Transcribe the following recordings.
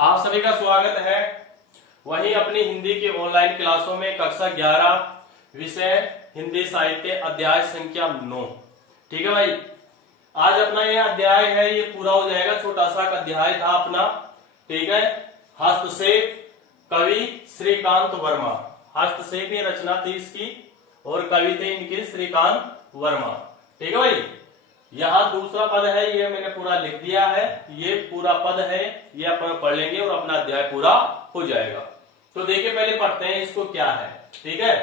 आप सभी का स्वागत है। वहीं अपनी हिंदी की ऑनलाइन क्लासों में कक्षा 11 विषय हिंदी साहित्य अध्याय संख्या 9। ठीक है भाई, आज अपना यह अध्याय है, ये पूरा हो जाएगा। छोटा सा अध्याय था अपना। ठीक है, हस्तक्षेप, कवि श्रीकांत वर्मा। हस्तक्षेप ये रचना थी इसकी और कवि थे इनके श्रीकांत वर्मा। ठीक है भाई, यहाँ दूसरा पद है, ये मैंने पूरा लिख दिया है। ये पूरा पद है, ये अपन पढ़ लेंगे और अपना अध्याय पूरा हो जाएगा। तो देखिए, पहले पढ़ते हैं इसको क्या है। ठीक है,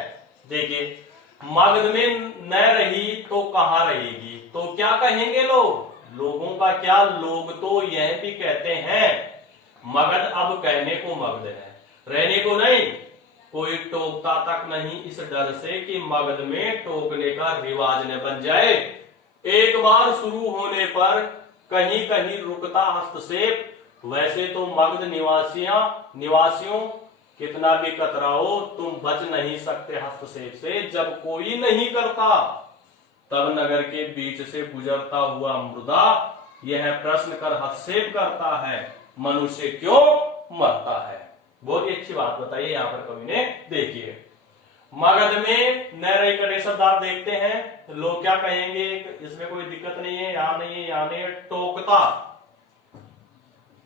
देखिए, मगध में न रही तो कहाँ रहेगी। तो क्या कहेंगे लोग, लोगों का क्या, लोग तो यह भी कहते हैं मगध अब कहने को मगध है, रहने को नहीं। कोई टोकता तक नहीं इस डर से कि मगध में टोकने का रिवाज न बन जाए। एक बार शुरू होने पर कहीं कहीं रुकता हस्तक्षेप। वैसे तो मगध निवासियों कितना भी कतराओ, तुम बच नहीं सकते हस्तक्षेप से। जब कोई नहीं करता तब नगर के बीच से गुजरता हुआ मृदा यह प्रश्न कर हस्तक्षेप करता है, मनुष्य क्यों मरता है। बहुत ही अच्छी बात बताइए यहाँ पर कवि ने। देखिए, मगध में न रही करे शब्द आप देखते हैं, लोग क्या कहेंगे, इसमें कोई दिक्कत नहीं है, यहां नहीं है, यहां नहीं है। टोकता,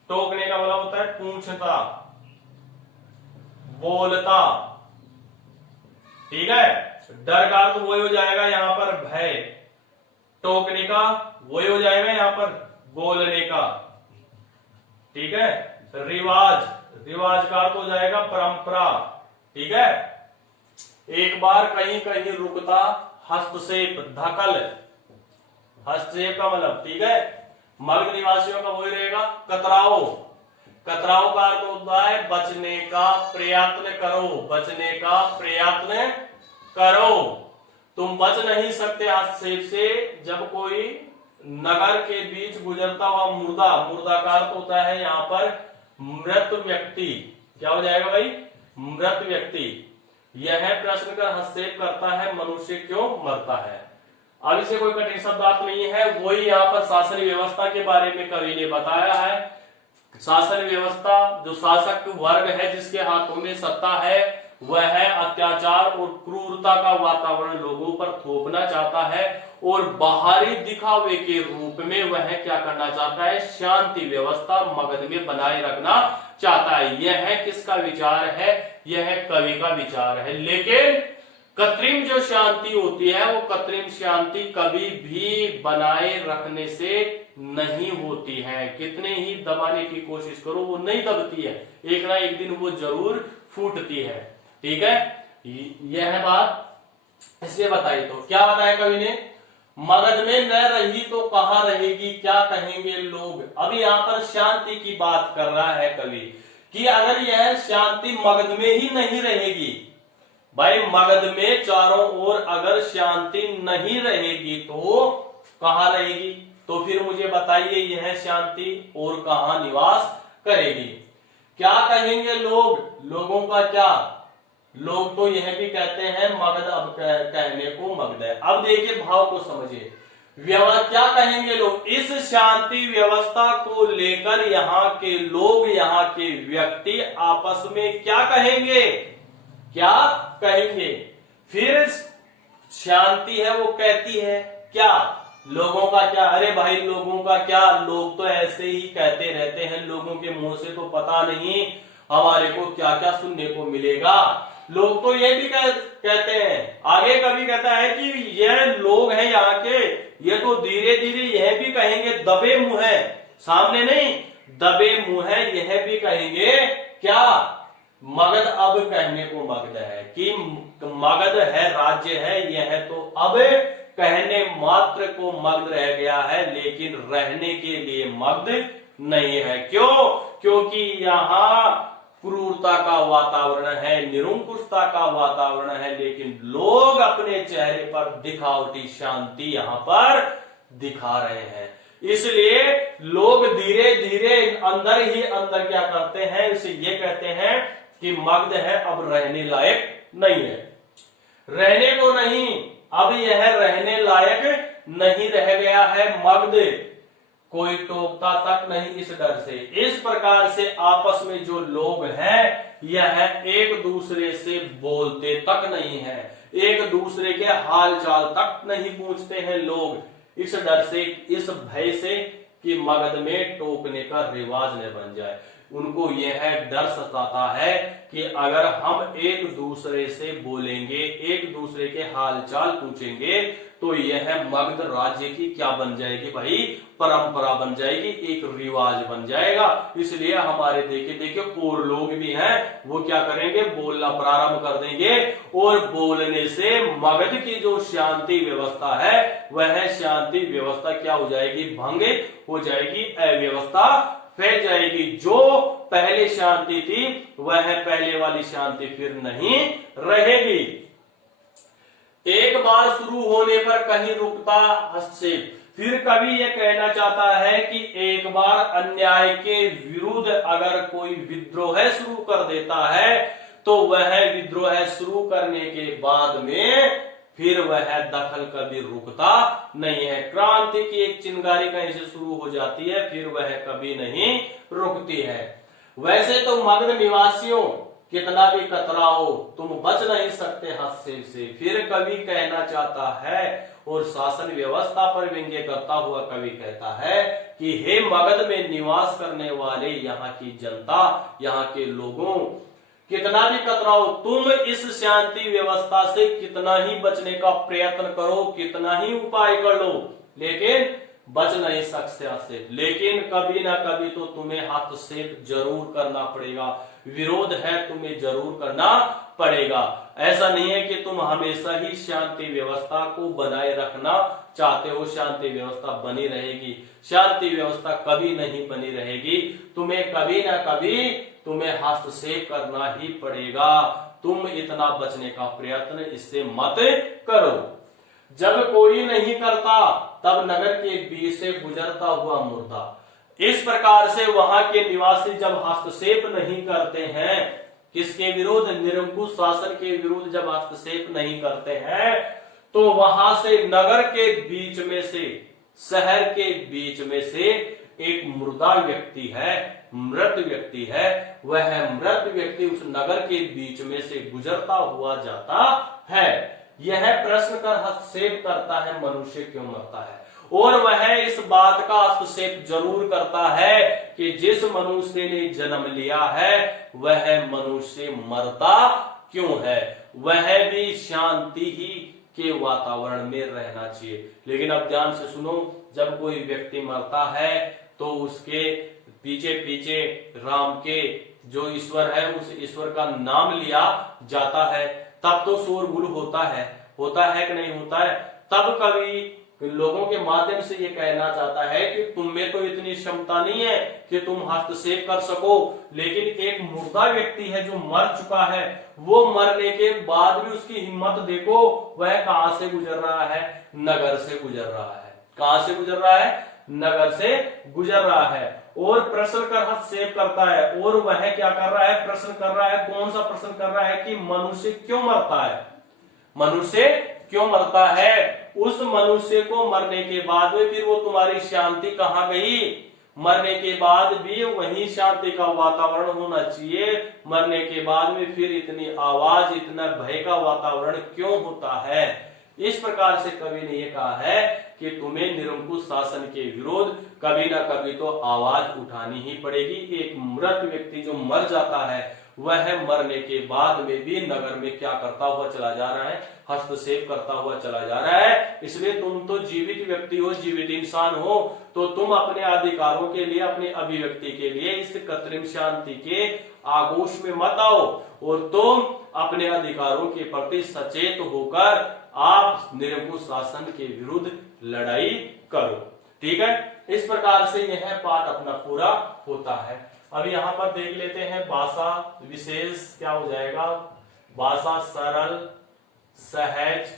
टोकने का मतलब होता है पूछता, बोलता। ठीक है, डर का तो वही हो जाएगा यहाँ पर भय, टोकने का वही हो जाएगा यहाँ पर बोलने का। ठीक है, रिवाज, रिवाज का तो हो जाएगा परंपरा। ठीक है, एक बार कहीं कहीं रुकता हस्तक्षेप, धकल, हस्तक्षेप का मतलब। ठीक है, मगध निवासियों का वही रहेगा कतराओ। कतराओ का अर्थ होता है बचने का प्रयत्न करो, बचने का प्रयत्न करो। तुम बच नहीं सकते हस्तक्षेप से जब कोई नगर के बीच गुजरता हुआ मुर्दा, मुर्दा का अर्थ होता है यहाँ पर मृत व्यक्ति। क्या हो जाएगा भाई, मृत व्यक्ति। यह प्रश्न कर हस्तक्षेप करता है, मनुष्य क्यों मरता है। अब इसे कोई कठिन शब्दार्थ नहीं है, वही यहाँ पर शासन व्यवस्था के बारे में कवि ने बताया है। शासन व्यवस्था, जो शासक वर्ग है जिसके हाथों में सत्ता है, वह है अत्याचार और क्रूरता का वातावरण लोगों पर थोपना चाहता है और बाहरी दिखावे के रूप में वह क्या करना चाहता है, शांति व्यवस्था मगध में बनाए रखना चाहता है। यह है किसका विचार है, यह कवि का विचार है। लेकिन कृत्रिम जो शांति होती है, वो कृत्रिम शांति कभी भी बनाए रखने से नहीं होती है। कितने ही दबाने की कोशिश करो, वो नहीं दबती है, एक ना एक दिन वो जरूर फूटती है। ठीक है, यह बात इसलिए बताई। तो क्या बताया कवि ने, मगध में न रही तो कहां रहेगी, क्या कहेंगे लोग। अब यहाँ पर शांति की बात कर रहा है कवि कि अगर यह शांति मगध में ही नहीं रहेगी, भाई मगध में चारों ओर अगर शांति नहीं रहेगी तो कहां रहेगी। तो फिर मुझे बताइए, यह शांति और कहां निवास करेगी। क्या कहेंगे लोग, लोगों का क्या, लोग तो यह भी कहते हैं मगध अब कहने को मगध है। अब देखिए भाव को समझिए, क्या कहेंगे लोग, इस शांति व्यवस्था को लेकर यहाँ के लोग, यहाँ के व्यक्ति आपस में क्या कहेंगे, क्या कहेंगे। फिर शांति है वो कहती है क्या, लोगों का क्या, अरे भाई लोगों का क्या, लोग तो ऐसे ही कहते रहते हैं, लोगों के मुंह से तो पता नहीं हमारे को क्या क्या सुनने को मिलेगा। लोग तो ये भी कहते हैं, आगे कभी कहता है कि ये लोग हैं यहाँ के, ये तो धीरे धीरे यह भी कहेंगे, दबे मुंह है, सामने नहीं दबे मुंह है, यह भी कहेंगे क्या, मगध अब कहने को मगध है, कि मगध है राज्य है, यह तो अब कहने मात्र को मगध रह गया है, लेकिन रहने के लिए मगध नहीं है। क्यों, क्योंकि यहाँ क्रूरता का वातावरण है, निरंकुशता का वातावरण है, लेकिन लोग अपने चेहरे पर दिखावटी शांति यहाँ पर दिखा रहे हैं। इसलिए लोग धीरे धीरे अंदर ही अंदर क्या करते हैं, इसे ये कहते हैं कि मगध है अब रहने लायक नहीं है, रहने को नहीं, अब यह रहने लायक नहीं रह गया है मगध। कोई टोकता तक नहीं इस डर से। इस प्रकार से आपस में जो लोग हैं यह एक दूसरे से बोलते तक नहीं है, एक दूसरे के हाल चाल तक नहीं पूछते हैं लोग, इस डर से, इस भय से कि मगध में टोकने का रिवाज न बन जाए। उनको यह डर सताता है कि अगर हम एक दूसरे से बोलेंगे, एक दूसरे के हालचाल पूछेंगे, तो यह मगध राज्य की क्या बन जाएगी भाई, परंपरा बन जाएगी, एक रिवाज बन जाएगा। इसलिए हमारे देखे देखे और लोग भी हैं, वो क्या करेंगे, बोलना प्रारंभ कर देंगे, और बोलने से मगध की जो शांति व्यवस्था है वह शांति व्यवस्था क्या हो जाएगी, भंग हो जाएगी, अव्यवस्था फैल जाएगी। जो पहले शांति थी वह पहले वाली शांति फिर नहीं रहेगी। एक बार शुरू होने पर कहीं रुकता हस्तक्षेप। फिर कवि यह कहना चाहता है कि एक बार अन्याय के विरुद्ध अगर कोई विद्रोह शुरू कर देता है तो वह विद्रोह शुरू करने के बाद में फिर वह दखल कभी रुकता नहीं है। क्रांति की एक चिंगारी कहीं से शुरू हो जाती है, फिर वह कभी नहीं रुकती है। वैसे तो मगध निवासियों कितना भी कतराओ तुम बच नहीं सकते हस्तक्षेप से। फिर कवि कहना चाहता है और शासन व्यवस्था पर व्यंग्य करता हुआ कवि कहता है कि हे मगध में निवास करने वाले यहाँ की जनता, यहाँ के लोगों, कितना भी कतराओ, तुम इस शांति व्यवस्था से कितना ही बचने का प्रयत्न करो, कितना ही उपाय कर लो, लेकिन बच नहीं सकते। लेकिन कभी ना कभी तो तुम्हें हस्तक्षेप जरूर करना पड़ेगा, विरोध है तुम्हें जरूर करना पड़ेगा। ऐसा नहीं है कि तुम हमेशा ही शांति व्यवस्था को बनाए रखना चाहते हो, शांति व्यवस्था बनी रहेगी। शांति व्यवस्था कभी नहीं बनी रहेगी, तुम्हें कभी ना कभी तुम्हें हस्तक्षेप करना ही पड़ेगा। तुम इतना बचने का प्रयत्न इससे मत करो। जब कोई नहीं करता तब नगर के बीच से गुजरता हुआ मुर्दा। इस प्रकार से वहां के निवासी जब हस्तक्षेप नहीं करते हैं, किसके विरुद्ध, निरंकुश शासन के विरुद्ध जब हस्तक्षेप नहीं करते हैं, तो वहां से नगर के बीच में से, शहर के बीच में से एक मुर्दा व्यक्ति है, मृत व्यक्ति है, वह मृत व्यक्ति उस नगर के बीच में से गुजरता हुआ जाता है। यह प्रश्न कर हस्तक्षेप करता है मनुष्य क्यों मरता है, और वह इस बात का हस्तक्षेप जरूर करता है कि जिस मनुष्य ने जन्म लिया है वह मनुष्य मरता क्यों है, वह भी शांति ही के वातावरण में रहना चाहिए। लेकिन अब ध्यान से सुनो, जब कोई व्यक्ति मरता है तो उसके पीछे पीछे राम के जो ईश्वर है उस ईश्वर का नाम लिया जाता है, तब तो शोरगुल होता है कि नहीं होता है। तब कभी लोगों के माध्यम से ये कहना चाहता है कि तुम में तो इतनी क्षमता नहीं है कि तुम हस्तक्षेप कर सको, लेकिन एक मुर्दा व्यक्ति है जो मर चुका है, वो मरने के बाद भी उसकी हिम्मत देखो, वह कहां से गुजर रहा है, नगर से गुजर रहा है। कहां से गुजर रहा है, नगर से गुजर रहा है, और प्रश्न कर हस्तक्षेप करता है। और वह क्या कर रहा है, प्रश्न कर रहा है। कौन सा प्रश्न कर रहा है कि मनुष्य क्यों मरता है, मनुष्य क्यों मरता है। उस मनुष्य को मरने के बाद में फिर वो तुम्हारी शांति कहां गई, मरने के बाद भी वही शांति का वातावरण होना चाहिए। मरने के बाद में फिर इतनी आवाज, इतना भय का वातावरण क्यों होता है। इस प्रकार से कवि ने यह कहा है कि तुम्हें निरंकुश शासन के विरोध कभी ना कभी तो आवाज उठानी ही पड़ेगी। एक मृत व्यक्ति जो मर जाता है वह मरने के बाद में भी नगर में क्या करता हुआ चला जा रहा है, हस्तक्षेप करता हुआ चला जा रहा है। इसलिए तुम तो जीवित व्यक्ति हो, जीवित इंसान हो, तो तुम अपने अधिकारों के लिए, अपनी अभिव्यक्ति के लिए इस कृत्रिम शांति के आगोश में मत आओ, और तुम अपने अधिकारों के प्रति सचेत होकर आप निरंकुश शासन के विरुद्ध लड़ाई करो। ठीक है, इस प्रकार से यह पाठ अपना पूरा होता है। अब यहाँ पर देख लेते हैं भाषा विशेष क्या हो जाएगा। भाषा सरल, सहज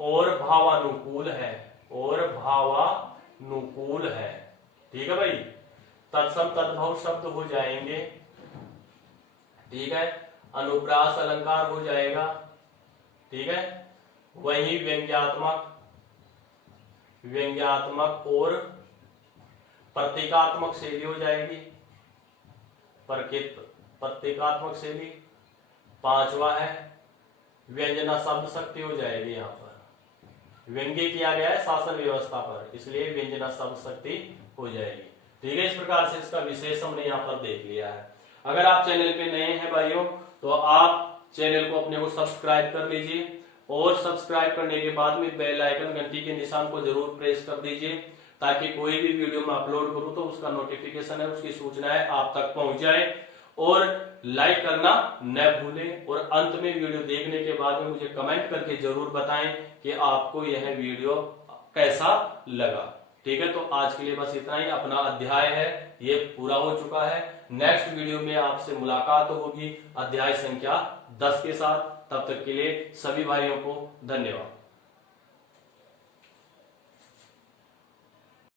और भावानुकूल है, और भावानुकूल है। ठीक है भाई, तत्सम तद्भव शब्द हो जाएंगे। ठीक है, अनुप्रास अलंकार हो जाएगा। ठीक है, वही व्यंग्यात्मक और प्रतीकात्मक शैली हो जाएगी, प्रतीकात्मक शैली। पांचवा है व्यंजना शब्द शक्ति हो जाएगी, यहाँ पर व्यंग्य किया गया है शासन व्यवस्था पर, इसलिए व्यंजना शब्द शक्ति हो जाएगी। ठीक है, इस प्रकार से इसका विशेष हमने यहाँ पर देख लिया है। अगर आप चैनल पे नए हैं भाइयों तो आप चैनल को अपने को सब्सक्राइब कर लीजिए, और सब्सक्राइब करने के बाद में बेल आइकन घंटी के निशान को जरूर प्रेस कर दीजिए, ताकि कोई भी वीडियो मैं अपलोड करूं तो उसका नोटिफिकेशन है, उसकी सूचनाएं आप तक पहुंच जाए। और लाइक करना न भूलें, और अंत में वीडियो देखने के बाद में मुझे कमेंट करके जरूर बताएं कि आपको यह वीडियो कैसा लगा। ठीक है, तो आज के लिए बस इतना ही। अपना अध्याय है ये पूरा हो चुका है। नेक्स्ट वीडियो में आपसे मुलाकात होगी अध्याय संख्या 10 के साथ। तब तक के लिए सभी भाइयों को धन्यवाद।